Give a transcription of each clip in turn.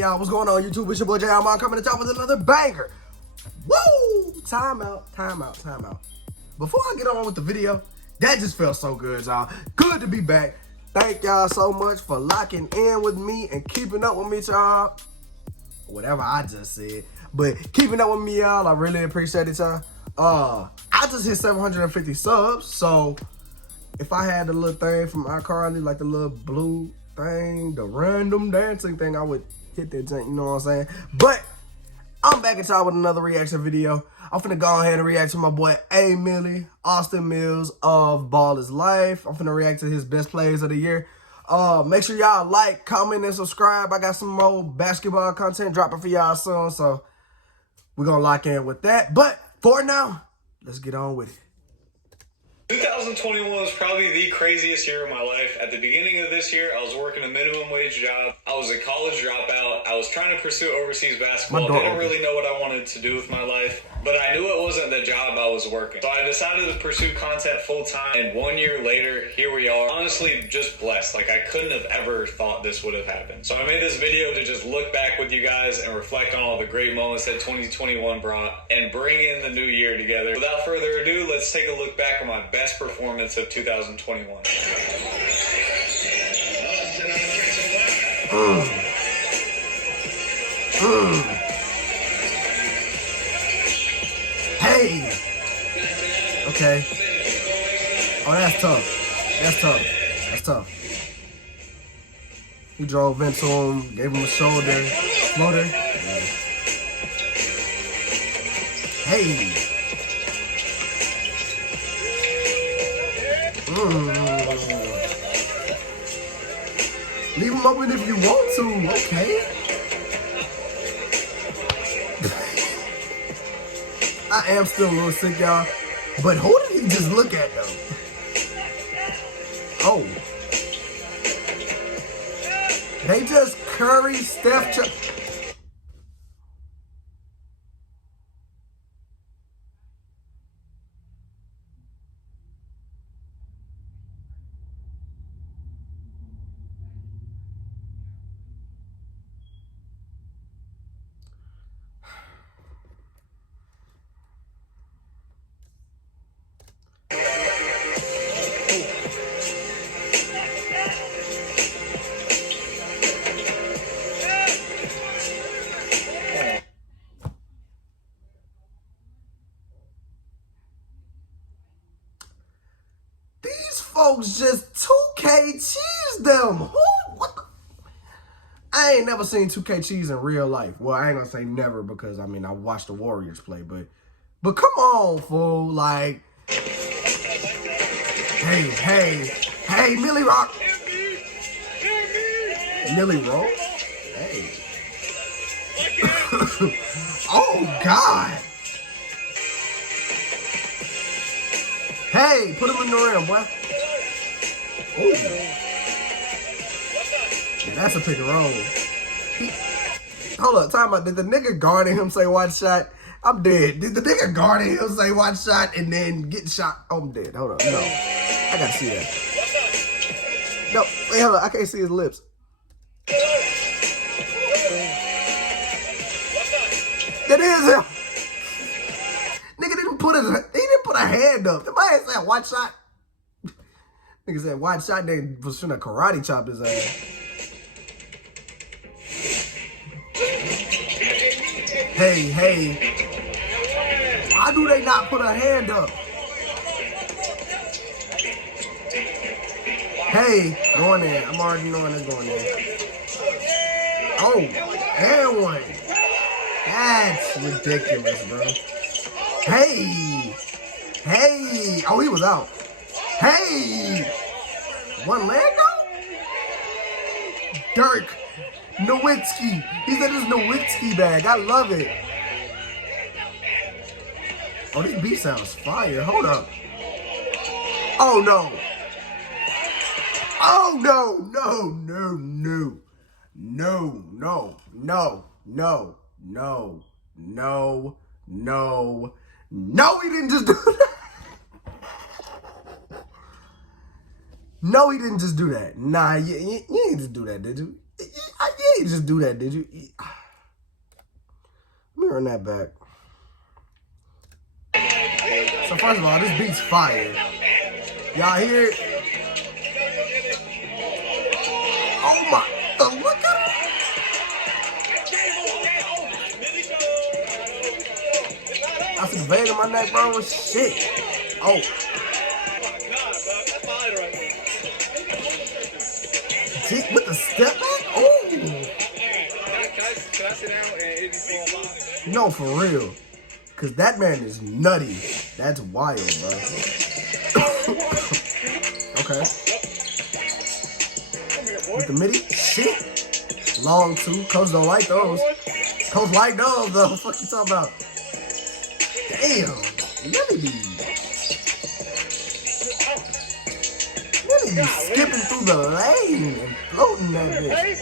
y'all? What's going on, YouTube? It's your boy J. I'm coming to y'all with another banger. Woo! Time out. Before I get on with the video, that just felt so good, y'all. Good to be back. Thank y'all so much for locking in with me and keeping up with me, y'all. Whatever I just said. But keeping up with me, y'all. I really appreciate it, y'all. I just hit 750 subs, so if I had the little thing from iCarly, like the little blue thing, the random dancing thing, I would hit that thing, you know what I'm saying? But I'm back at y'all with another reaction video. I'm finna go ahead and react to my boy A. Millie, Austin Mills of Ball is Life. I'm finna react to his best plays of the year. Make sure y'all like, comment, and subscribe. I got some more basketball content dropping for y'all soon, so we're gonna lock in with that. But for now, let's get on with it. 2021 was probably the craziest year of my life. At the beginning of this year, I was working a minimum wage job. I was a college dropout. I was trying to pursue overseas basketball. Didn't really know what I wanted to do with my life, but I knew it wasn't the job I was working. So I decided to pursue content full time, and 1 year later, here we are. Honestly, just blessed. Like, I couldn't have ever thought this would have happened. So I made this video to just look back with you guys and reflect on all the great moments that 2021 brought and bring in the new year together. Without further ado, let's take a look back on my best performance of 2021. Hey! Okay. Oh, that's tough. That's tough. He drove into him, gave him a shoulder floater. Hey! Leave him open if you want to, okay? I am still a little sick, y'all. But who did he just look at, though? Oh. They just Curry, Steph, folks just 2K cheese them. Who? What the? I ain't never seen 2K cheese in real life. Well, I ain't gonna say never because, I mean, I watched the Warriors play, but come on, fool. Like, hey, Millie Rock. Millie Rock? Hey. Oh, God. Hey, put him in the rim, boy. Ooh. Yeah, that's a pick and roll. Hold up, time out. Did the nigga guarding him say one shot? I'm dead. Did the nigga guarding him say one shot and then get shot? Oh, I'm dead. Hold up. No. I gotta see that. No, wait, hold up. I can't see his lips. That is him. Nigga didn't put a hand up. The man said one shot. Nigga said one shot, they was finna karate chop his ass. Hey. Why do they not put a hand up? Hey, going there. I'm already knowing they're going there. Oh, and one. That's ridiculous, bro. Hey. Oh, he was out. Hey. One leg go? Dirk Nowitzki. He said it's Nowitzki bag. I love it. Oh, this beat sounds fire. Hold up. Oh, no. Oh, no, he didn't just do that. No, he didn't just do that. Nah, you didn't just do that, did you? You didn't just do that, did you? Let me run that back. So first of all, this beat's fire. Y'all hear it? Oh my, look at it. I see the vein in my neck, bro. Shit. Oh. With the step back? Oh. Can I sit down and it be for No, for real. Cause that man is nutty. That's wild, bro. Okay. With the midi? Shit. Long too. Coach don't like those. Coach like those though. What the fuck you talking about? Damn. Really be skipping through the lane and floating that bitch.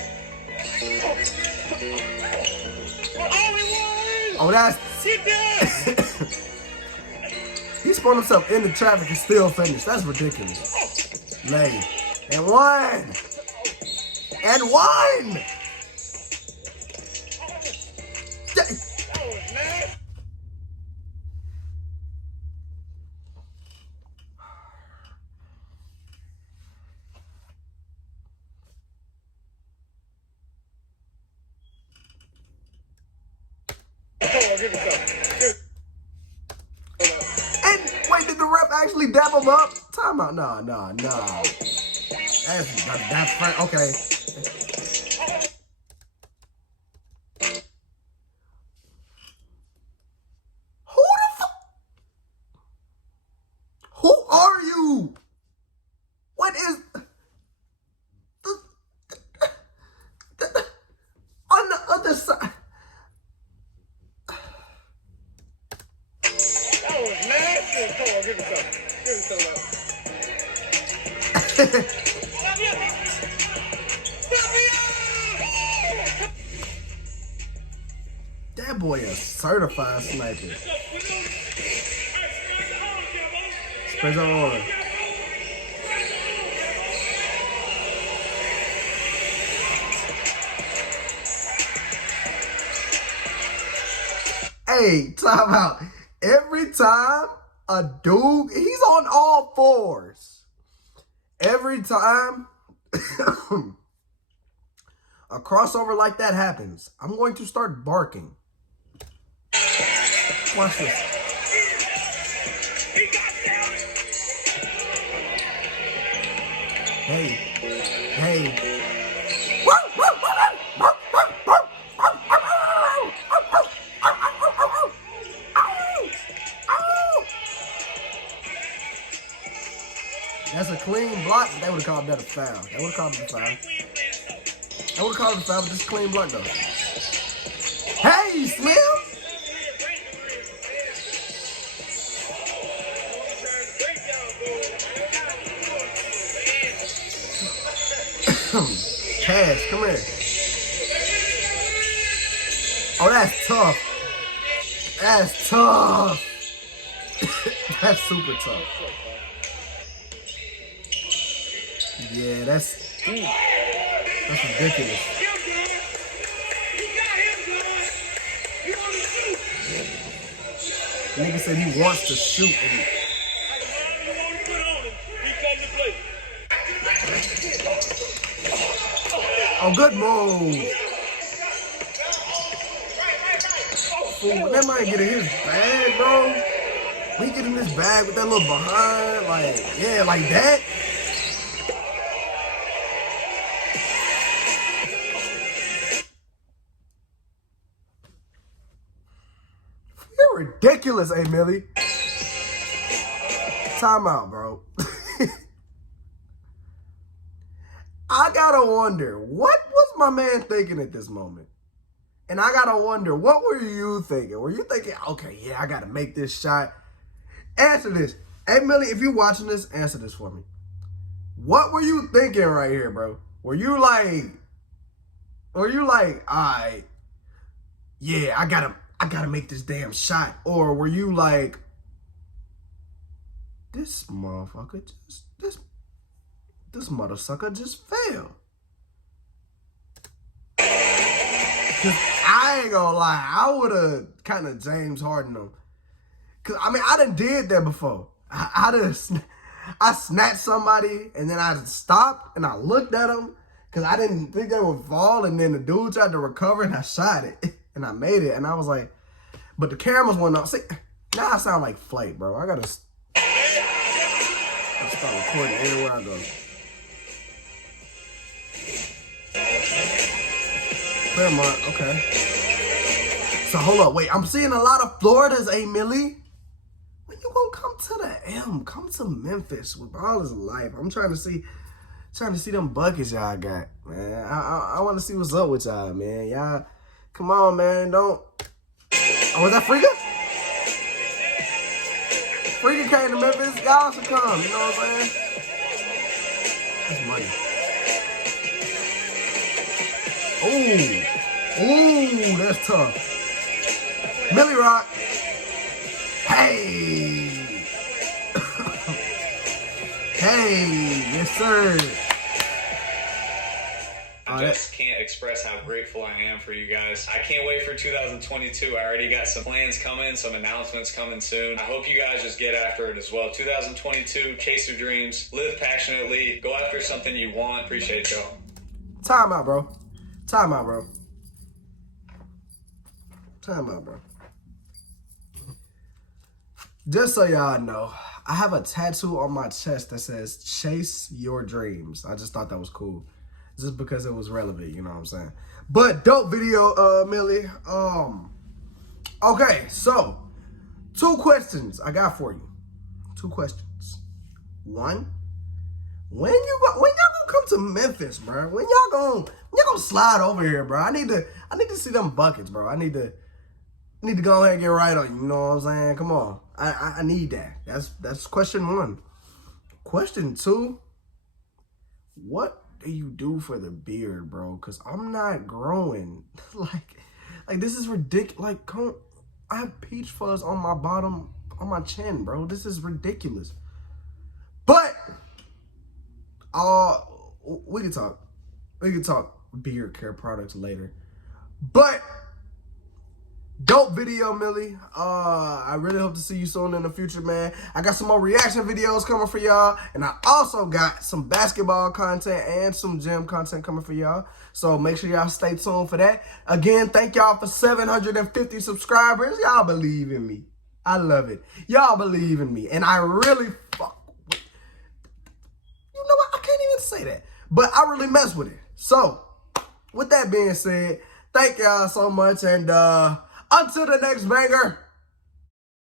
Oh, that's... He spun himself into traffic and still finished. That's ridiculous. Lane. And one. And one. And wait, did the ref actually dap him up? Time out. Nah. That's okay. Who the fuck? Who are you? What is on the other side? That was nasty. Come on, give me some. That boy a certified sniper. Sprays on. Hey, time out. Every time a dude, he's on all fours. Every time a crossover like that happens, I'm going to start barking. Watch this. Hey. That's a clean block, but they would have called that a foul. They would have called it a foul. They would have called it a foul, but this is a clean block, though. Hey, Slim! Cash, come here. Oh, that's tough. That's tough. That's super tough. Yeah, that's ridiculous. The nigga said he wants to shoot. Oh, good move. Fool, that might get in his bag, bro. We get in this bag with that little behind, like, yeah, like that. You're ridiculous, A. Millie. Time out, bro. I gotta wonder, what was my man thinking at this moment? And I gotta wonder, what were you thinking? Were you thinking, okay, yeah, I gotta make this shot? Answer this. Hey, Millie, if you're watching this, answer this for me. What were you thinking right here, bro? Were you like, all right, yeah, I gotta make this damn shot? Or were you like, this motherfucker this mother sucker just failed? Cause I ain't gonna lie, I would have kind of James Harden them. Cause I mean, I done did that before. I snatched somebody and then I stopped and I looked at them because I didn't think they would fall, and then the dude tried to recover and I shot it and I made it, and I was like, but the cameras went up. See, now I sound like Flake, bro. I gotta start recording anywhere I go. Claremont, okay. So hold up, wait. I'm seeing a lot of Floridas, Millie. When you gonna come to the M? Come to Memphis with all his life. I'm trying to see them buckets y'all got, man. I want to see what's up with y'all, man. Y'all, come on, man. Don't. Oh, was that Frigga? Frigga came to Memphis. Y'all should come. You know what I'm saying? That's money. Ooh, that's tough. Millie Rock. Hey. Hey, yes, sir. I just can't express how grateful I am for you guys. I can't wait for 2022. I already got some plans coming, some announcements coming soon. I hope you guys just get after it as well. 2022, chase your dreams, live passionately, go after something you want. Appreciate y'all. Time out, bro. Just so y'all know, I have a tattoo on my chest that says chase your dreams. I just thought that was cool. Just because it was relevant, you know what I'm saying? But dope video, Millie. Okay, so 2 questions I got for you. 2 questions. 1, when y'all gonna come to Memphis, bro? When y'all gonna slide over here, bro? I need to see them buckets, bro. I need to go ahead and get right on you. You know what I'm saying? Come on. I need that. That's question 1. Question 2, what do you do for the beard, bro? Cause I'm not growing. like this is ridiculous. Like, I have peach fuzz on my bottom, on my chin, bro. This is ridiculous. But we can talk beard care products later. But dope video, Millie. I really hope to see you soon in the future, man. I got some more reaction videos coming for y'all, and I also got some basketball content and some gym content coming for y'all. So make sure y'all stay tuned for that. Again, thank y'all for 750 subscribers. Y'all believe in me. I love it. Y'all believe in me, and I really fuck with. You know what? I can't even say that, but I really mess with it. So, with that being said, thank y'all so much, and until the next banger.